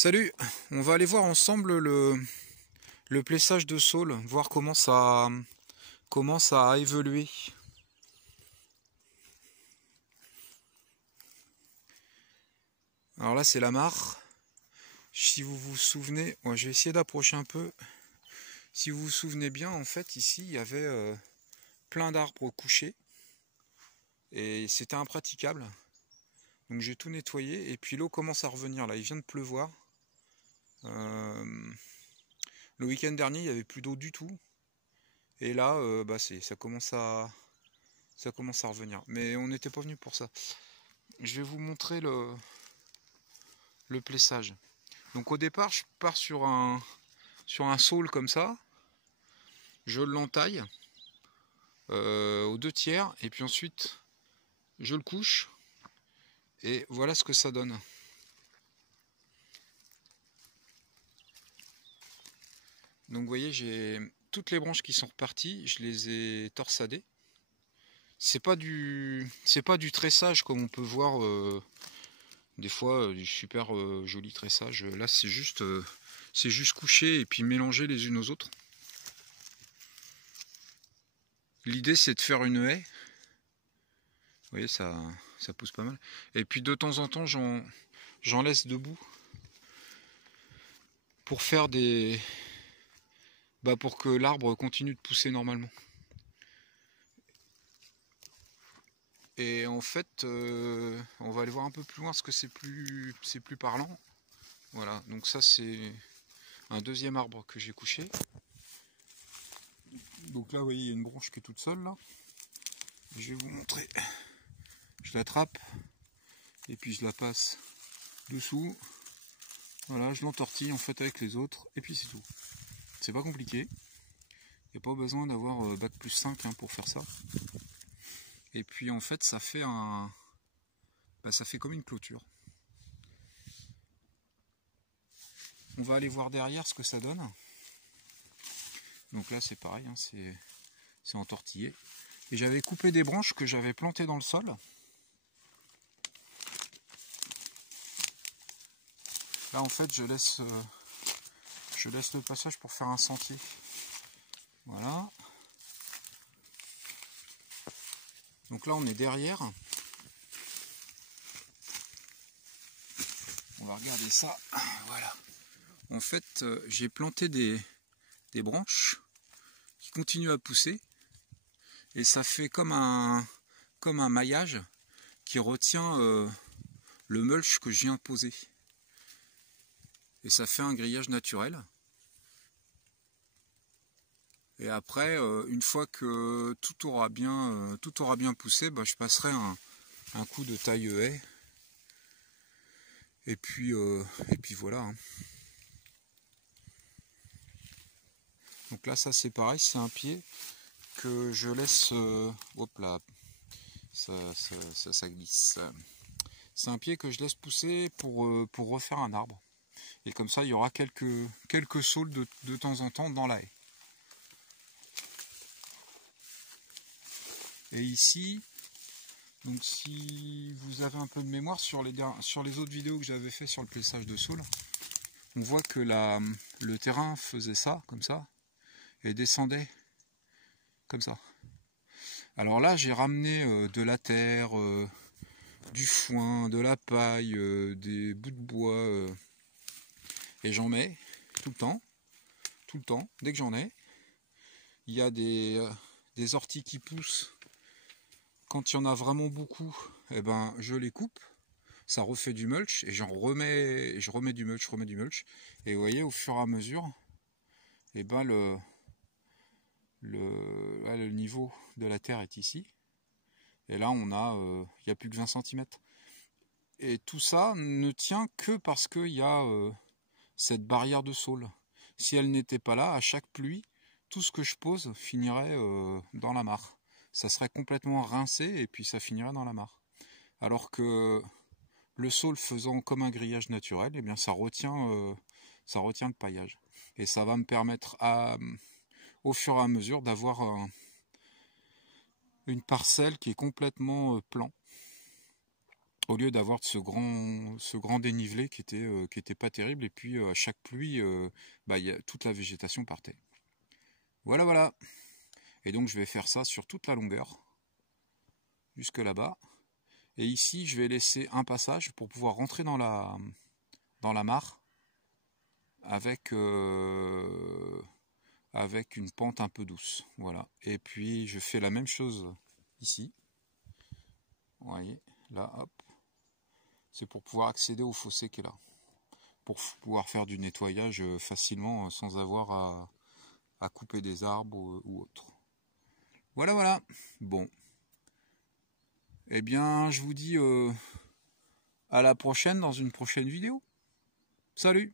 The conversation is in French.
Salut, on va aller voir ensemble le plessage de saule, voir comment ça a évolué. Alors là c'est la mare. Si vous vous souvenez, moi je vais essayer d'approcher un peu. Si vous vous souvenez bien, en fait ici il y avait plein d'arbres couchés et c'était impraticable. Donc j'ai tout nettoyé et puis l'eau commence à revenir là, il vient de pleuvoir. Le week-end dernier il n'y avait plus d'eau du tout. Et là ça commence à revenir. Mais on n'était pas venu pour ça. Je vais vous montrer le plessage. Donc au départ je pars sur un saule comme ça. Je l'entaille aux 2/3 et puis ensuite je le couche. Et voilà ce que ça donne. Donc vous voyez, j'ai toutes les branches qui sont reparties, je les ai torsadées. C'est pas du tressage comme on peut voir des fois du super joli tressage. Là c'est juste couché et puis mélanger les unes aux autres. L'idée c'est de faire une haie. Vous voyez, ça pousse pas mal. Et puis de temps en temps j'en laisse debout pour faire pour que l'arbre continue de pousser normalement. Et en fait, on va aller voir un peu plus loin parce que c'est plus parlant. Voilà, donc ça c'est un deuxième arbre que j'ai couché. Donc là, vous voyez, il y a une branche qui est toute seule là. Je vais vous montrer. Je l'attrape et puis je la passe dessous. Voilà, je l'entortille en fait avec les autres et puis c'est tout. C'est pas compliqué. Il n'y a pas besoin d'avoir bac plus 5 pour faire ça. Et puis en fait, ça fait ça fait comme une clôture. On va aller voir derrière ce que ça donne. Donc là c'est pareil, c'est entortillé. Et j'avais coupé des branches que j'avais plantées dans le sol. Là en fait je laisse le passage pour faire un sentier. Voilà. Donc là on est derrière. On va regarder ça. Voilà. En fait j'ai planté des branches qui continuent à pousser. Et ça fait comme un maillage qui retient le mulch que je viens de poser. Et ça fait un grillage naturel. Et après, une fois que tout aura bien poussé, je passerai un coup de taille-haie. Et puis voilà. Donc là, ça c'est pareil, c'est un pied que je laisse. Hop là, ça glisse. C'est un pied que je laisse pousser pour refaire un arbre. Et comme ça, il y aura quelques saules de temps en temps dans la haie. Et ici, donc si vous avez un peu de mémoire sur les autres vidéos que j'avais fait sur le plessage de saule, on voit que le terrain faisait ça, comme ça, et descendait comme ça. Alors là, j'ai ramené de la terre, du foin, de la paille, des bouts de bois, et j'en mets tout le temps, dès que j'en ai. Il y a des orties qui poussent. Quand il y en a vraiment beaucoup, je les coupe, ça refait du mulch et je remets du mulch. Et vous voyez, au fur et à mesure, le niveau de la terre est ici. Et là, il n'y a plus que 20 cm. Et tout ça ne tient que parce qu'il y a cette barrière de saule. Si elle n'était pas là, à chaque pluie, tout ce que je pose finirait dans la mare. Ça serait complètement rincé et puis ça finirait dans la mare. Alors que le saule faisant comme un grillage naturel, ça retient le paillage. Et ça va me permettre au fur et à mesure d'avoir une parcelle qui est complètement plan. Au lieu d'avoir ce grand dénivelé qui était pas terrible, et puis à chaque pluie, toute la végétation partait. Voilà, voilà. Et donc je vais faire ça sur toute la longueur, jusque là-bas. Et ici, je vais laisser un passage pour pouvoir rentrer dans la mare avec une pente un peu douce. Voilà. Et puis je fais la même chose ici. Vous voyez, là, hop. C'est pour pouvoir accéder au fossé qui est là. Pour pouvoir faire du nettoyage facilement sans avoir à couper des arbres ou autre. Voilà, voilà. Bon. Eh bien, je vous dis à la prochaine dans une prochaine vidéo. Salut!